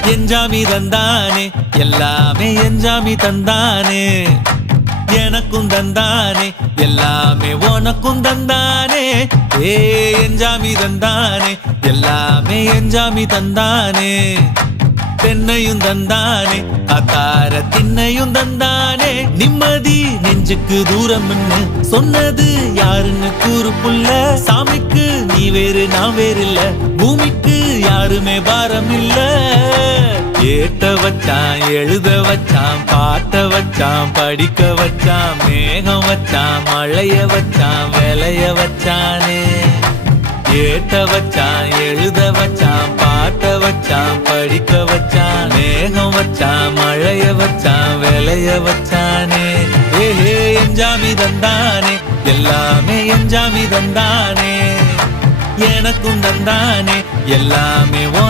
எஞ்சாமி தந்தானே எல்லாமே எஞ்சாமி தந்தானே எனக்கும் தந்தானே எல்லாமே உனக்கும் தந்தானே ஏ எஞ்சாமி தந்தானே எல்லாமே எஞ்சாமி தந்தானே தென்னையும் தந்தானே அத்தார திண்ணையும் தந்தானே நிம்மதி நெஞ்சுக்கு தூரம்னு சொன்னது யாருன்னு கூறு புள்ள சாமிக்கு நீ வேறு நான் வேறு இல்ல பூமிக்கு யாருமே பாரம் இல்ல ஏட்ட வச்சான் எழுத வச்சான் பாட்ட வச்சான் படிக்க வச்சான் மேகம் வச்சான் மழைய வச்சான் விளைய வச்சானே ஏட்ட வச்சான் எழுத வச்சான் பாட்ட வச்சான் படிக்க வச்சான் மேகம் வச்சான் மழைய வச்சான் விளைய வச்சானே ஏஹே எஞ்சாமி தந்தானே எல்லாமே எஞ்சாமி தந்தானே எனக்கும் தந்தானே எல்லாமே